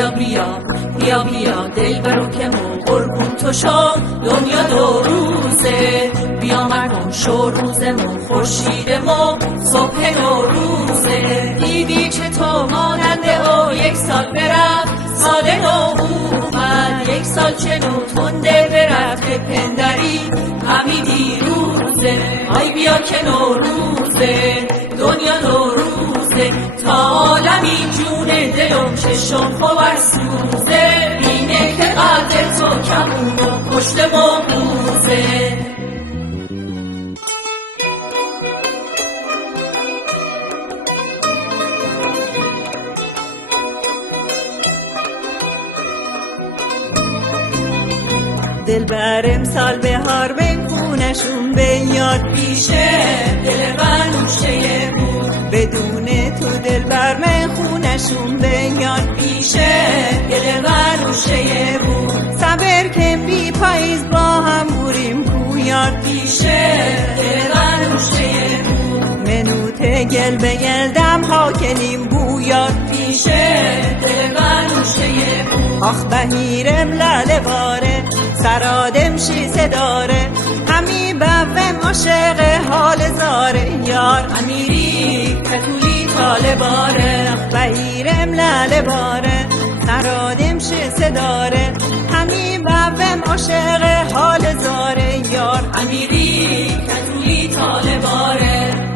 بیا بیا بیا بیا دلبرو که مو قربون تو شو دنیا دو روزه بیا مکن شو روزمو خورشیدمو صبح نوروزه دیدی چطور ماننده او یک سال برفت سال نو اومد یک سال چنو تنده برفت به پندری همی دیروزه آی بیا که نوروزه دنیا نوروزه تا عالمی جون دلم چشم خور سوزه اینه که قدر تو کمون و پشت موزه دلبر امسال بهار به خونشون بیاد پیشه دل بنوشه بود بدون تو دلبر من خونشون بیاد پیشه دل بنوشه بود صبر که بی پاییز با هم بوریم کویاد پیشه دل بنوشه بود منوت گل به گلدم ها کنیم بویاد پیشه دل بنوشه بود آخ بهیرم لاله باره سرادم شیسه داره همی بوم عاشق حال زاره یار امیری کتولی تاله باره بهیرم لاله باره سرادم شیسه داره همی بوم عاشق حال زاره یار امیری کتولی تاله باره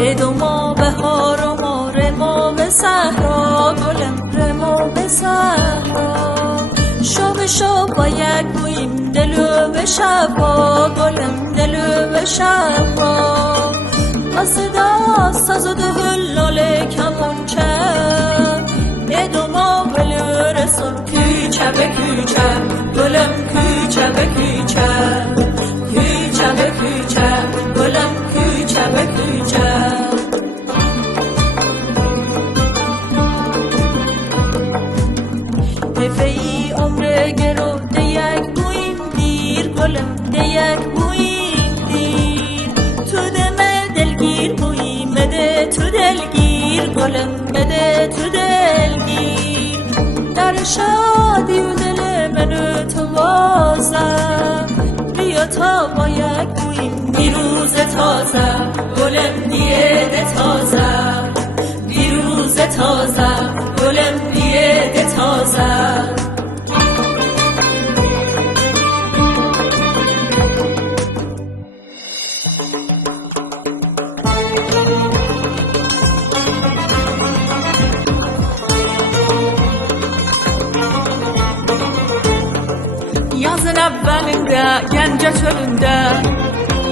ادوما بهار و ما رما به صحرا گلم رما به صحرا شو باید گوییم دلو به شبا گلم دلو به شبا با صدا ساز و دهل لاله کمانچه ادوما بلو رسون کوچه به کوچه گلم کوچه به کوچه کوچه به کوچه گلم کوچه به کوچه ای عمر گرو دیگ بویم دیر گلم دیگ بویم دیر تو دم دلگیر بویم بده تو دلگیر گلم بده تو دلگیر در شادی و دل منو تو بازم بیا تا با یک بویم دیروز تازه گلم دیده تازه دیروز تازه گلم دیده تازه Yazın evvelinde Gence çölünde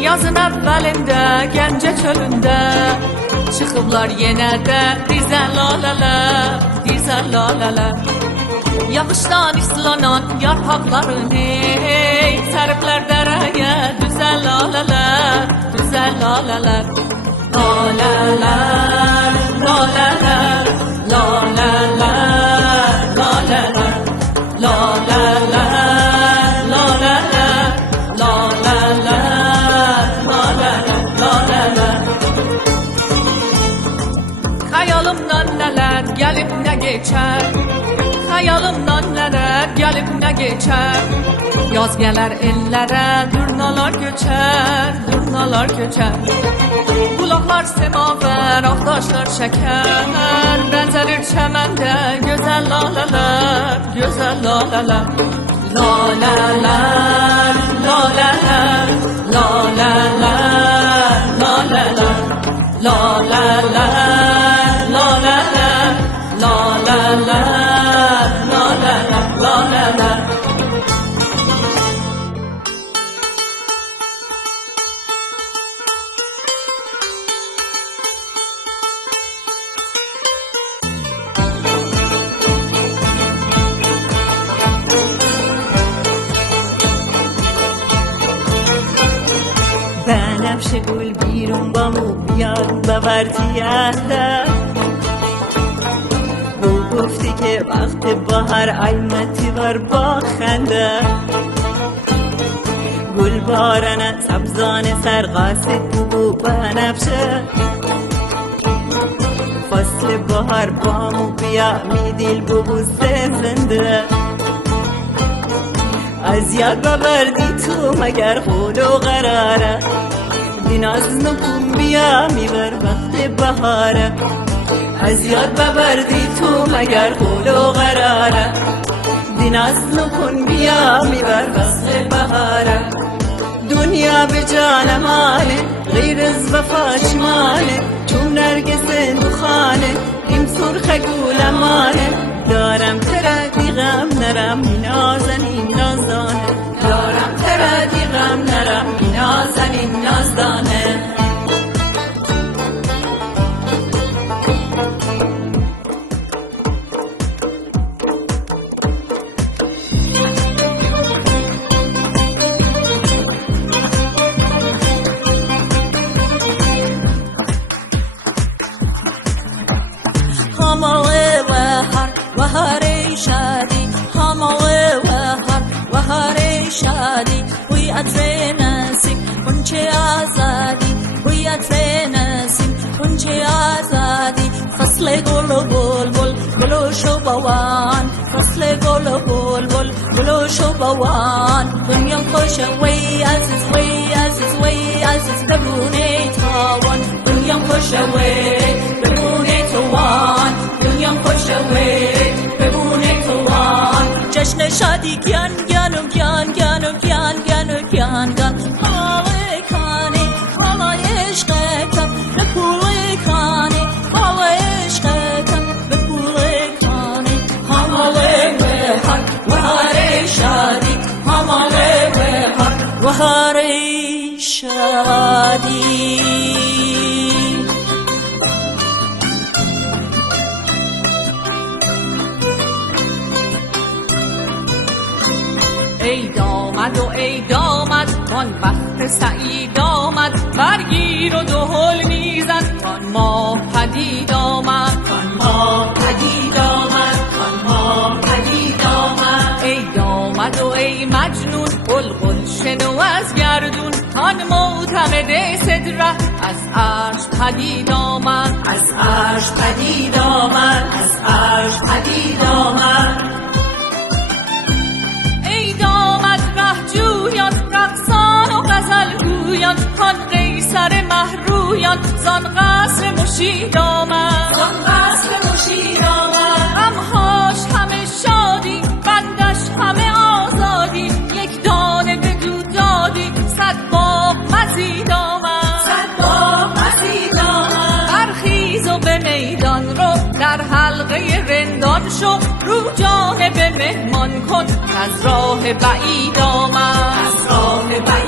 Yazın evvelinde Gence çölünde Çıkıblar yenə də dizə lalələr Dizə lalələr Yağışdan islanan yarpaqlarını Səriblər dərəyə düzə lalələr Düzə lalələr Lalələr, lalələr Lalələr, lalələr Lalələr Xəyalımdan nələr gəlib nə geçər Xəyalımdan nələr gəlib nə geçər Yaz gələr ellərə durnalar göçər Durnalar göçər Bulaqlar semavər, ağdaşlar şəkər Bənzəlir çəməndə gözəl lalələr Gözəl lalələr Lalələr, lalələr Lalələr, lalələr Lalələr بنفش گل بیرون بامو بیاد باورتیه گفتی که وقت بهار ایمتی بر با خنده گل بارن سبزان سرقاست بو بنفشه فصل بهار بامو بیا می دل بو زنده از یاد ببردی تو مگر خود و قراره دین از نکن بیا میبر وقت بهاره از یاد ببردی تو مگر خود و قراره دین از نکن بیا میبر وقت بهاره دنیا به جان مانه غیر از وفاش مانه چون نرگس دخانه این سرخ گولمانه دارم تردی غم نرم نازنین نازدانه دارم تردی غم نرم نازنین نازدانه شادی همه وهر شادی وی عطر نسیم کنچه آزادی وی عطر نسیم کنچه آزادی فصل گل و بلبل گلوش و بوان فصل گل و بلبل گلوش و بوان دنیام خوش وی عزیز وی عزیز وی عزیز ببونه تاوان دنیام خوش وی ببونه توان دنیام خوش وی جشن شادی گیان گیان و گیان گیان و گیان گیان و گیان گیان حاله کانی حاله عشق کن به پوله کانی حاله عشق کن به پوله کانی حاله وهر شادی حاله وهر شادی ای دامد و ای دامد آن وقت سعید آمد برگیر و دهل میزد آن ماه پدید آمد آن ماه پدید آمد آن ماه پدید آمد ای دامد و ای مجنون قلقل شنو از گردون آن معتمد صدره از عرش پدید آمد از عرش پدید آمد از عرش پدید آمد رقصان و غزل گویان کان قیصر مهرویان زان قصر مشید آمد زان قصر مشید آمد غمهاش همه شادی بندش همه آزادی یک دانه بدو دادی صد باغ مزید آمد صد باغ مزید آمد برخیز و به میدان رو در حلقه رندان شو رو جانب مهمان کن از راه بعید آمد از راه بعید